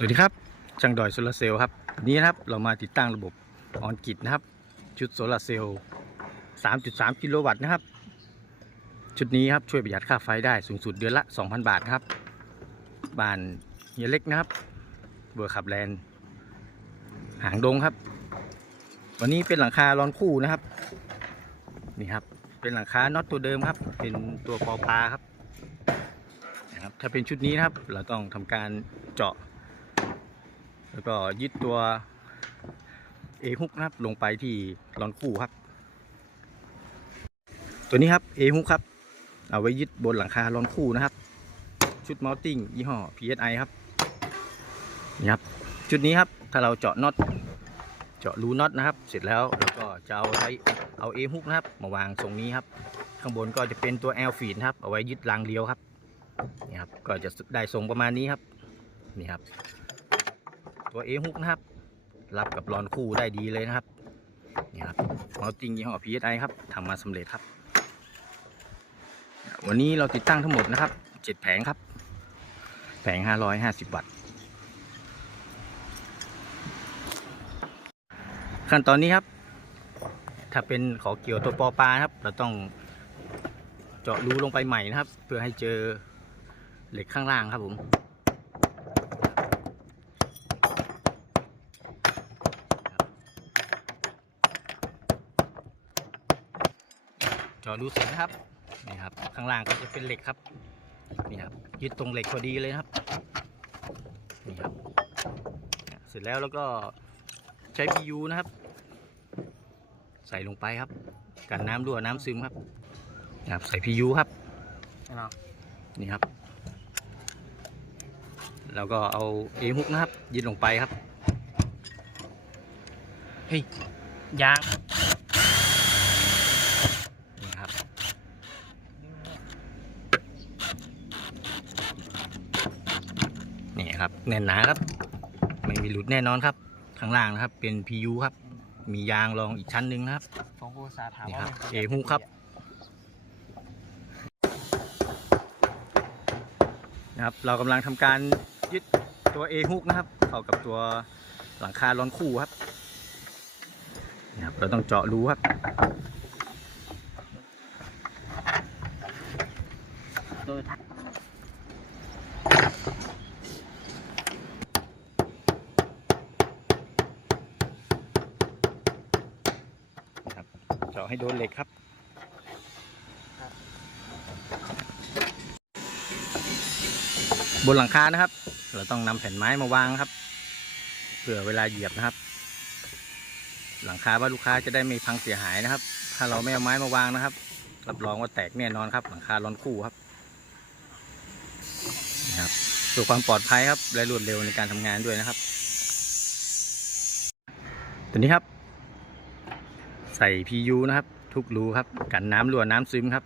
สวัสดีครับช่างดอยโซลาร์เซลล์ครับวันนี้นะครับเรามาติดตั้งระบบออนกิดนะครับ ชุดโซลาร์เซลล์ 3.3 กิโลวัตต์นะครับ ชุดนี้ครับช่วยประหยัดค่าไฟได้สูงสุดเดือนละ 2,000 บาทครับบ้านเฮียเล็กนะครับเบอร์ขับแลนหางดงครับ วันนี้เป็นหลังคาร้อนคู่นะครับนี่ครับเป็นหลังคาน็อตตัวเดิมครับ เป็นตัวปอปลาครับนะครับถ้าเป็นชุดนี้นะครับ เราต้องทำการเจาะ แล้วก็ยึดตัวเอฮุกนะครับลงไปที่รอนคู่ครับ ตัวนี้ครับเอฮุกครับ เอาไว้ยึดบนหลังคารอนคู่นะครับ ชุดมอลติ้งยี่ห้อ PSI ครับนี่ครับ ชุดนี้ครับถ้าเราเจาะน็อตเจาะรูน็อตนะครับ เสร็จแล้วเราก็จะเอาใช้เอาเอฮุกนะครับ มาวางตรงนี้ครับ ข้างบนก็จะเป็นตัวแอลฟีนครับ เอาไว้ยึดรางเลี้ยวครับนี่ครับก็จะได้ทรงประมาณนี้ครับนี่ครับ ตัวเอฮุกนะครับ รับกับรอนคู่ได้ดีเลยนะครับนี่ครับเมาติ้งยี่ห้อ PSI ครับทำมาสำเร็จครับ วันนี้เราติดตั้งทั้งหมดนะครับ7แผงครับ แผง550วัตต์ขั้นตอนนี้ครับ ถ้าเป็นขอเกี่ยวตัวปอปลาครับ เราต้องเจาะรูลงไปใหม่นะครับ เพื่อให้เจอเหล็กข้างล่างครับผม รู้สร็จนะครับนี่ครับ ข้างล่างก็จะเป็นเหล็กครับนี่ครับยึดตรงเหล็กพอดีเลยครับนี่ครับเสร็จแล้วแล้วก็ใช้ PU นะครับ ใส่ลงไปครับ กันน้ำรั่วน้ำซึมครับนะครับใส่ PU ครับนี่ครับแล้วก็เอาเอฮุกนะครับ ยึดลงไปครับเฮ้ยยาง นี่ครับ ครับแน่นหนาครับ ไม่มีหลุดแน่นอนครับ ข้างล่างนะครับ เป็น PU ครับ มียางรองอีกชั้นหนึ่งนะครับของกูสาถามนี่ว่ารับเอฮุกครับนะครับ เรากำลังทำการยึดตัวเอฮุกนะครับ เข้ากับตัวหลังคาร้อนคู่ครับนะครับ เราต้องเจาะรูครับ โดย ครับ เจาะให้โดนเหล็กครับบนหลังคานะครับ เราต้องนำแผ่นไม้มาวางครับเพื่อเวลาเหยียบนะครับ หลังคาบ้านลูกค้าจะได้ไม่พังเสียหายนะครับ ถ้าเราไม่เอาไม้มาวางนะครับ รับรองว่าแตกแน่นอนครับ หลังคาร้อนคู่ครับนะครับเพื่อความปลอดภัยครับ และรวดเร็วในการทำงานด้วยนะครับตัวนี้ครับ ใส่ PU นะครับ ทุกรูครับ กันน้ำรั่วน้ำซึมครับ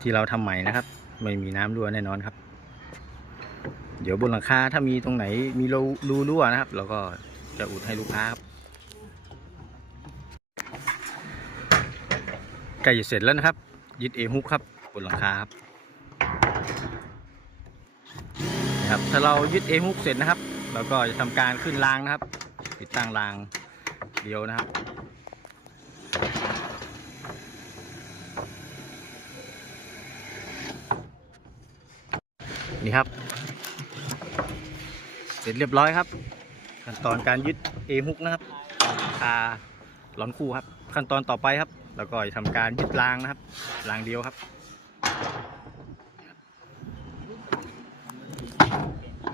ที่เราทำใหม่นะครับ ไม่มีน้ำรั่วแน่นอนครับ เดี๋ยวบนหลังคาถ้ามีตรงไหนมีรูรูรั่วนะครับเราก็จะอุดให้ลูกค้าครับใกล้จะเสร็จแล้วนะครับ ยึดเอฮุกครับบนหลังคาครับนะครับถ้าเรายึดเอฮุกเสร็จนะครับเราก็จะทำการขึ้นรางนะครับ ติดตั้งราง เดียวนะครับนี่ครับ เสร็จเรียบร้อยครับ ขั้นตอนการยึดเอฮุกนะครับคาหลอนคู่ครับ ขั้นตอนต่อไปครับ แล้วก็จะทำการยึดรางนะครับรางเดียวครับ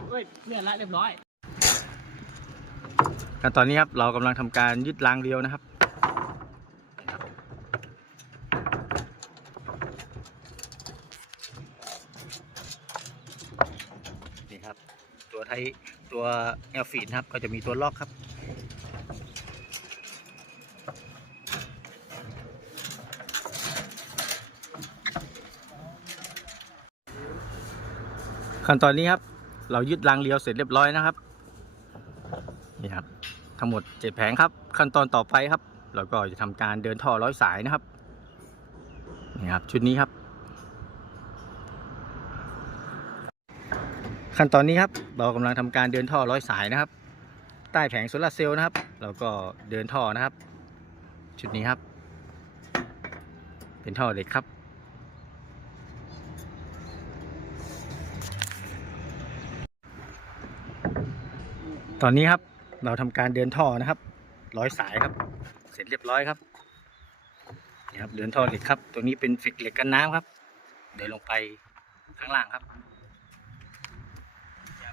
เฮ้ยเนี่ยละเรียบร้อย ขั้นตอนนี้ครับเรากำลังทำการยึดรางเดียวนะครับ นี่ครับ ตัวไทยตัวแอลฟีนะครับ ก็จะมีตัวล็อกครับขั้นตอนนี้ครับ เรายึดรางเลี้ยวเสร็จเรียบร้อยนะครับนี่ครับ ทั้งหมดเจ็ดแผงครับ ขั้นตอนต่อไปครับ เราก็จะทำการเดินท่อร้อยสายนะครับนี่ครับ ชุดนี้ครับ ขั้นตอนนี้ครับ เรากำลังทำการเดินท่อร้อยสายนะครับ ใต้แผงโซลาร์เซลล์นะครับ เราก็เดินท่อนะครับ ชุดนี้ครับ เป็นท่อเหล็กครับตอนนี้ครับ เราทำการเดินท่อนะครับ ร้อยสายครับ เสร็จเรียบร้อยครับนี่ครับเดินท่อเหล็กครับ ตัวนี้เป็นฟิกเหล็กกันน้ำครับ เดินลงไปข้างล่างครับ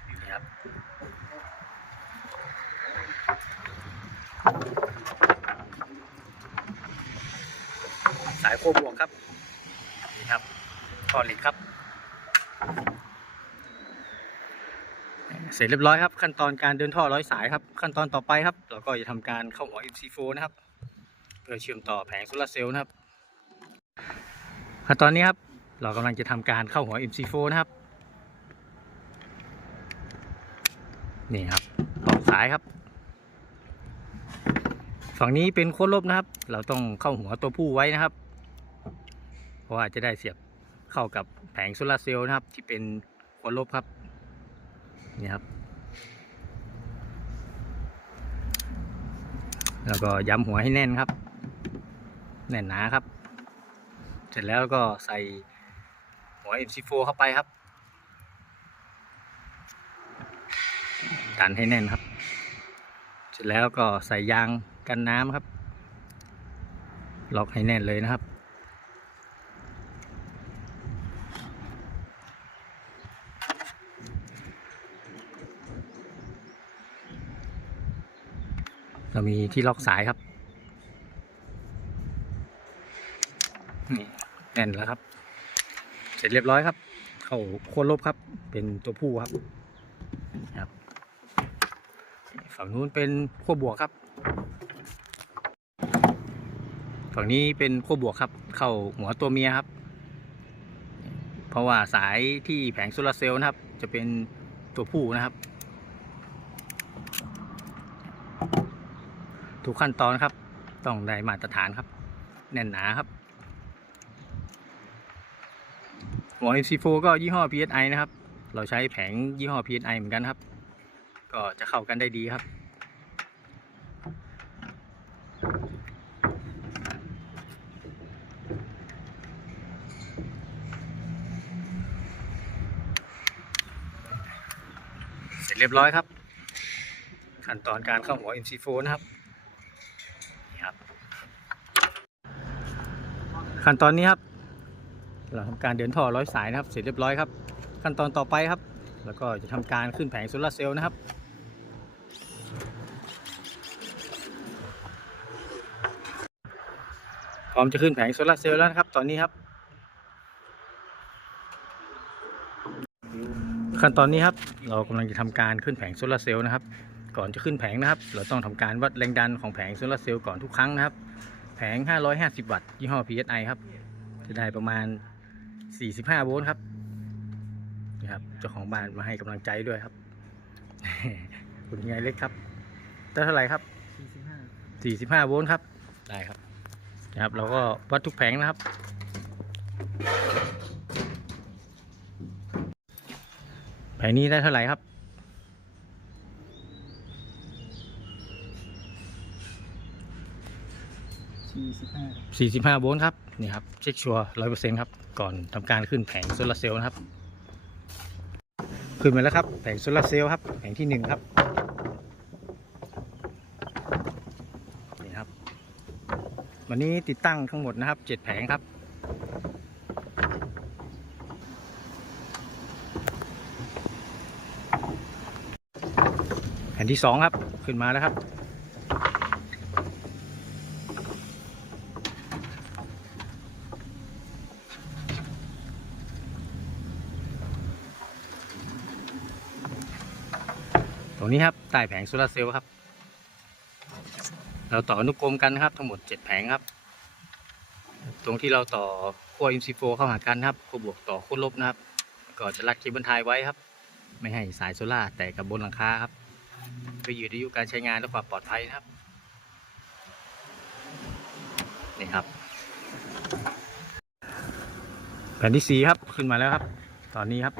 นี่ครับสายโคบวกครับนี่ครับท่อเหล็กครับ เสร็จเรียบร้อยครับ ขั้นตอนการเดินท่อร้อยสายครับ ขั้นตอนต่อไปครับ เราก็จะทำการเข้าหัว MC4 นะครับ เพื่อเชื่อมต่อแผงโซลาเซลล์นะครับขั้นตอนนี้ครับ เรากำลังจะทำการเข้าหัว MC4 นะครับ นี่ครับต่อสายครับ ฝั่งนี้เป็นโค้ดลบนะครับ เราต้องเข้าหัวตัวผู้ไว้นะครับ เพราะว่าจะได้เสียบเข้ากับแผงโซลาเซลล์นะครับ ที่เป็นโค้ดลบครับ นี่ครับ แล้วก็ย้ำหัวให้แน่นครับ แน่นหนาครับ เสร็จแล้วก็ใส่หัว MC4 เข้าไปครับ ดันให้แน่นครับ เสร็จแล้วก็ใส่ยางกันน้ำครับ ล็อกให้แน่นเลยนะครับ เรามีที่ล็อกสายครับ นี่แน่นแล้วครับ เสร็จเรียบร้อยครับ เข้าโคนลบครับ เป็นตัวผู้ครับครับ ฝั่งนู้นเป็นขั้วบวกครับ ฝั่งนี้เป็นขั้วบวกครับ เข้าหัวตัวเมียครับ เพราะว่าสายที่แผงโซลาร์เซลล์นะครับ จะเป็นตัวผู้นะครับ ทุกขั้นตอนครับ ต้องได้มาตรฐานครับ แน่นหนาครับหัว MC4 ก็ยี่ห้อ PSI นะครับ เราใช้แผงยี่ห้อ PSI เหมือนกันครับ ก็จะเข้ากันได้ดีครับ เสร็จเรียบร้อยครับ ขั้นตอนการเข้าหัว MC4 นะครับนี่ครับ ขั้นตอนนี้ครับ เราทำการเดินท่อร้อยสายนะครับ เสร็จเรียบร้อยครับ ขั้นตอนต่อไปครับ แล้วก็จะทำการขึ้นแผงโซลาเซลล์นะครับพร้อมจะขึ้นแผงโซลาเซลล์แล้วนะครับ ตอนนี้ครับ ขั้นตอนนี้ครับ เรากำลังจะทำการขึ้นแผงโซลาเซลล์นะครับ ก่อนจะขึ้นแผงนะครับ เราต้องทำการวัดแรงดันของแผงโซลาเซลล์ก่อนทุกครั้งนะครับ แผง 550 วัตต์ ยี่ห้อ PSI ครับ จะได้ประมาณ 45 โวลต์ครับ นี่ครับ เจ้าของบ้านมาให้กำลังใจด้วยครับ คุณยายเล็กครับได้เท่าไหร่ครับ 45 โวลต์ครับ ได้ครับ นะครับ เราก็วัดทุกแผงนะครับ แผงนี้ได้เท่าไหร่ครับ 45 โวลต์ครับ นี่ครับ เช็คชัวร์100%ครับ ก่อนทำการขึ้นแผงโซลาร์เซลล์นะครับ ขึ้นมาแล้วครับ แผงโซลาร์เซลล์ครับ แผงที่หนึ่งครับ นี่ครับ วันนี้ติดตั้งทั้งหมดนะครับ7แผงครับแผ่นที่สองครับ ขึ้นมาแล้วครับ รงนี้ครับใต้แผงโซลาเซลล์ครับ เราต่ออนุกรมกันนะครับ ทั้งหมด7แผงครับ ตรงที่เราต่อขั้ว MC4 เข้าหากันครับขั้วบวกต่อขั้วลบนะครับ ก็จะรัดเคเบิลไทยไว้ครับ ไม่ให้สายโซล่าแตกกับบนหลังคาครับเพื่อยืดอายุการใช้งานและความปลอดภัยนะครับนี่ครับแผ่นที่สี่ครับขึ้นมาแล้วครับ ตอนนี้ครับ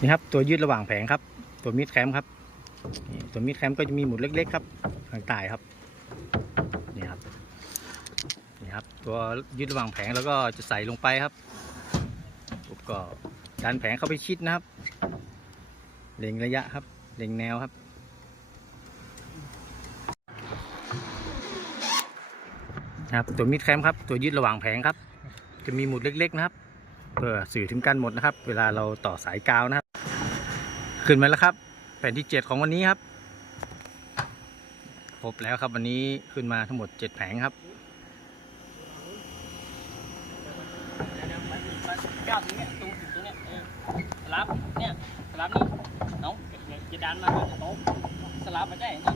นี่ครับตัวยืดระหว่างแผงครับ ตัวมิดแคมครับตัวมิดแคมก็จะมีหมุดเล็กๆครับทางใต้ครับนี่ครับนี่ครับ ตัวยืดระหว่างแผงแล้วก็จะใส่ลงไปครับปุ๊บก็ดันแผงเข้าไปชิดนะครับ เล็งระยะครับ เล็งแนวครับนะครับตัวมิดแคมครับ ตัวยืดระหว่างแผงครับ จะมีหมุดเล็กๆนะครับเพื่อสื่อถึงกันหมดนะครับ เวลาเราต่อสายกาวนะครับ ขึ้นมาแล้วครับ แผ่นที่7ของวันนี้ครับครบแล้วครับวันนี้ขึ้นมาทั้งหมด7แผงครับก้าวตรงนี้ตรงตรงนี้สลับเนี่ยสลับนี่น้องจะดันมาโต๊ะสลับมาได้นี่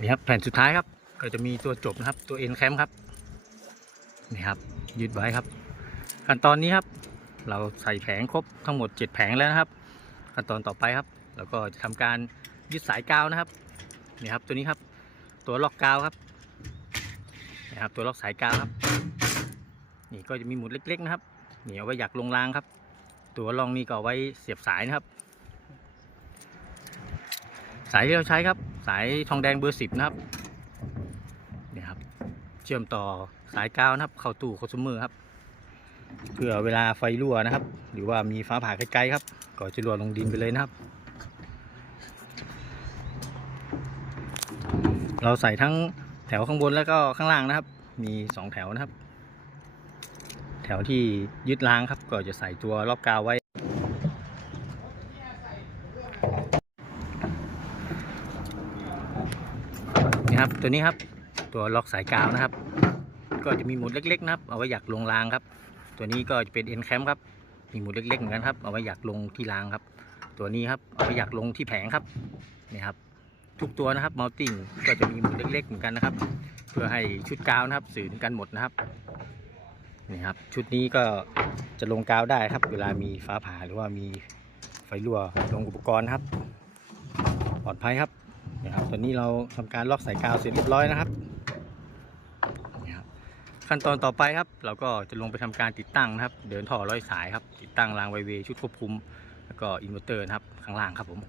นี่ครับแผ่นสุดท้ายครับ ก็จะมีตัวจบนะครับ ตัว end cam ครับนี่ครับ ยืดไว้ครับ ขั้นตอนนี้ครับ เราใส่แผงครบทั้งหมด 7 แผงแล้วนะครับ ขั้นตอนต่อไปครับเราก็จะทำการยึดสายกาวนะครับนี่ครับตัวนี้ครับ ตัวล็อกกาวครับนี่ครับตัวล็อกสายกาวครับ นี่ก็จะมีหมุดเล็ก ๆ นะครับนี่เอาไว้อยากลงรางครับ ตัวรองนี่ก็เอาไว้เสียบสายนะครับ สายที่เราใช้ครับ สายทองแดงเบอร์สิบนะครับ ชื่อมต่อสายกาวนะครับ เข้าตู้คอน sumer ครับ เพื่อเวลาไฟรั่วนะครับ หรือว่ามีฟ้าผ่าไกลๆครับ ก็จะรั่วลงดินไปเลยนะครับ เราใส่ทั้งแถวข้างบนแล้วก็ข้างล่างนะครับ มีสองแถวนะครับ แถวที่ยึดรางครับ ก็จะใส่ตัวล็อกกาวไว้นี่ครับตัวนี้ครับ ตัวล็อกสายกาวนะครับ ก็จะมีหมุดเล็กๆนะครับ เอาไว้อยากลงรางครับ ตัวนี้ก็จะเป็น end cam ครับ มีหมุดเล็กๆเหมือนกันครับ เอาไว้อยากลงที่รางครับ ตัวนี้ครับ เอาไว้อยากลงที่แผงครับ นี่ครับ ทุกตัวนะครับมัลติงก็จะมีหมุดเล็กๆเหมือนกันนะครับ เพื่อให้ชุดกาวนะครับสื่อกันหมดนะครับ นี่ครับ ชุดนี้ก็จะลงกาวได้ครับ เวลามีฟ้าผ่าหรือว่ามีไฟรั่วลงอุปกรณ์ครับ ปลอดภัยครับนะครับตอนนี้เราทำการล็อกสายกาวเสร็จเรียบร้อยนะครับ ขั้นตอนต่อไปครับ เราก็จะลงไปทำการติดตั้งนะครับ เดินท่อร้อยสายครับ ติดตั้งรางไวเวชุดควบคุม แล้วก็อินเวอร์เตอร์นะครับข้างล่างครับผม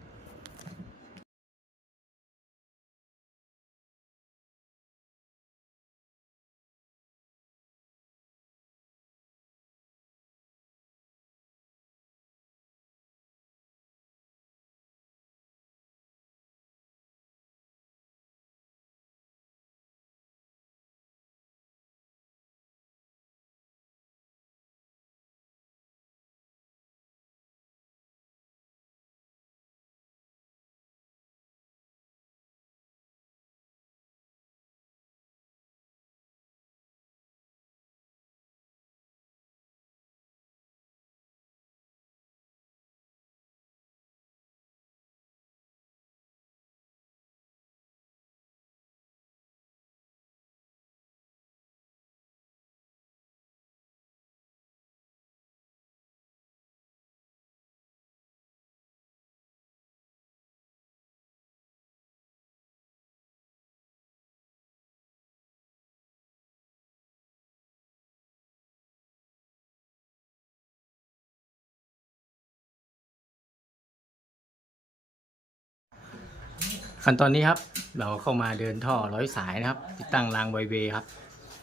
ขั้นตอนนี้ครับ เราเข้ามาเดินท่อร้อยสายนะครับ ติดตั้งรางไวเวครับ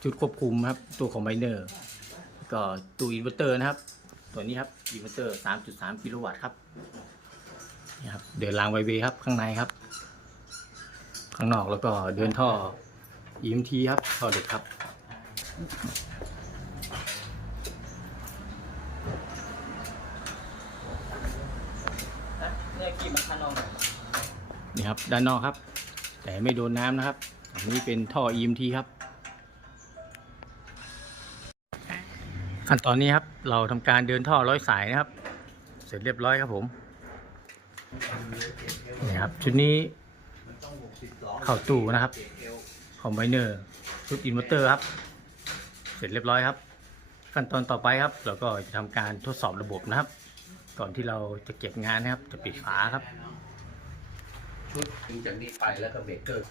ชุดควบคุมครับตัวคอมไบเนอร์ ก็ตู้อินเวอร์เตอร์นะครับ ตัวนี้ครับอินเวอร์เตอร์ 3.3 กิโลวัตต์ครับนี่ครับ เดินรางไวเวครับข้างในครับ ข้างนอกแล้วก็เดินท่อ EMT ครับท่อเหล็กครับ เนี่ยกี่มันคันเอา นี่ครับ ด้านนอกครับ แต่ไม่โดนน้ำนะครับ อันนี้เป็นท่อ EMT ครับ ขั้นตอนนี้ครับ เราทำการเดินท่อร้อยสายนะครับ เสร็จเรียบร้อยครับผมนี่ครับชุดนี้เข้าตู้นะครับคอมไบเนอร์ชุดอินเวอร์เตอร์ครับ เสร็จเรียบร้อยครับ ขั้นตอนต่อไปครับ เราก็จะทำการทดสอบระบบนะครับ ก่อนที่เราจะเก็บงานนะครับ จะปิดฝาครับ ชุดถึงจากนี้ไปแล้วก็เบรกเกอร์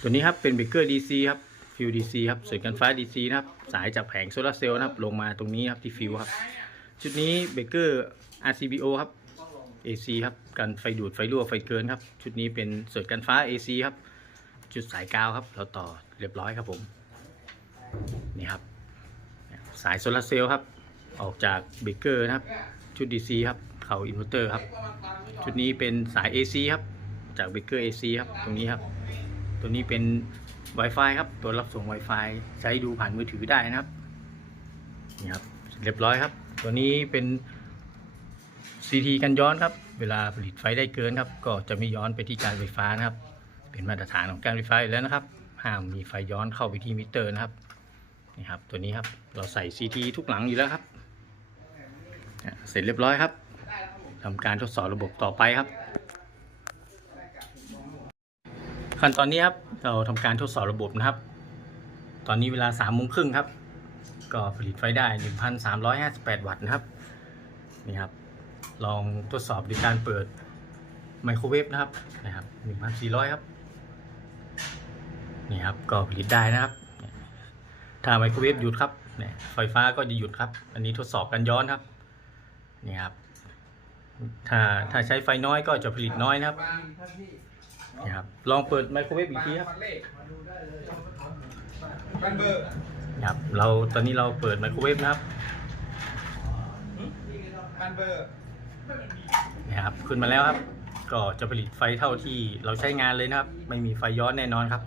ตัวนี้ครับเป็นเบรกเกอร์ DC ครับฟิวดีซีครับส่วนกันฟ้าดีซีนะครับสายจากแผงโซลาเซลล์นะครับลงมาตรงนี้ครับที่ฟิวครับชุดนี้เบเกอร์ RCBO ครับ AC ครับกันไฟดูดไฟรั่วไฟเกินครับชุดนี้เป็นสิร์ตกันฟ้า AC ครับจุดสายกาวครับ เราต่อเรียบร้อยครับผมนี่ครับสายโซลาเซลล์ครับออกจากเบเกอร์นะครับชุด DC ครับเข่าอินเวอร์เตอร์ครับชุดนี้เป็นสาย AC ครับ จากเบเกอร์ AC ครับ ตรงนี้ครับ ตัวนี้เป็น Wi-Fi ครับ ตัวรับส่ง Wi-Fi ใช้ดูผ่านมือถือได้นะครับ นี่ครับ เรียบร้อยครับ ตัวนี้เป็น CT กันย้อนครับ เวลาผลิตไฟได้เกินครับ ก็จะไม่ย้อนไปที่การไฟฟ้านะครับ เป็นมาตรฐานของการไฟฟ้าอยู่แล้วนะครับ ห้ามมีไฟย้อนเข้าไปที่มิเตอร์นะครับ นี่ครับ ตัวนี้ครับ เราใส่ CT ทุกหลังอยู่แล้วครับ เสร็จเรียบร้อยครับทำการทดสอบระบบต่อไปครับ ขั้นตอนนี้ครับเราทำการทดสอบระบบนะครับ ตอนนี้เวลา3ามโมงครึ่งครับ ก็ผลิตไฟได้1,358วัตต์นะครับนี่ครับ ลองทดสอบด้วยการเปิดไมโครเวฟนะครับนะครับ1,400ครับนี่ครับก็ผลิตได้นะครับ ถ้าไมโครเวฟหยุดครับเนี่ยไฟฟ้าก็จะหยุดครับ อันนี้ทดสอบกันย้อนครับนี่ครับถ้าถ้าใช้ไฟน้อยก็จะผลิตน้อยนะครับ นี่ครับ ลองเปิดไมโครเวฟอีกทีครับบันเบอร์ครับ เราตอนนี้เราเปิดไมโครเวฟนะครับบันเบอร์นะครับ ขึ้นมาแล้วครับ ก็จะผลิตไฟเท่าที่เราใช้งานเลยนะครับ ไม่มีไฟย้อนแน่นอนครับ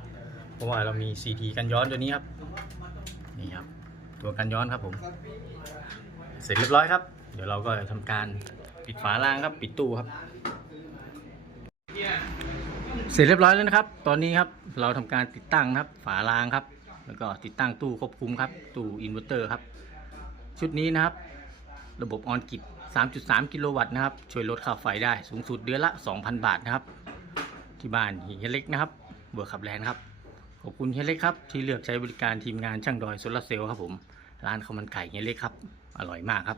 เพราะว่าเรามี CT กันย้อนตัวนี้ครับ นี่ครับ ตัวกันย้อนครับผม เสร็จเรียบร้อยครับ เดี๋ยวเราก็จะทำการปิดฝาล่างครับ ปิดตู้ครับ เสร็จเรียบร้อยแล้วนะครับ ตอนนี้ครับเราทำการติดตั้งนะครับ ฝารางครับ แล้วก็ติดตั้งตู้ควบคุมครับ ตู้อินเวอร์เตอร์ครับ ชุดนี้นะครับ ระบบออนกิจ 3.3 กิโลวัตต์นะครับ ช่วยลดค่าไฟได้สูงสุดเดือนละ 2,000 บาทนะครับ ที่บ้านเฮียเล็กนะครับ เบอร์ขับแลนครับ ขอบคุณเฮียเล็กครับ ที่เลือกใช้บริการทีมงานช่างดอยโซลาเซลล์ครับผม ร้านข้าวมันไก่เฮียเล็กครับ อร่อยมากครับ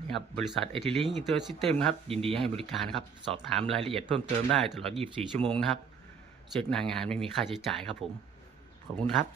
นี่ครับบริษัทเอทิลิงอินเตอร์ซิสเต็มครับยินดีให้บริการครับ สอบถามรายละเอียดเพิ่มเติมได้ตลอด 24 ชั่วโมงนะครับ เช็คหน้างานไม่มีค่าใช้จ่ายครับผม ขอบคุณครับ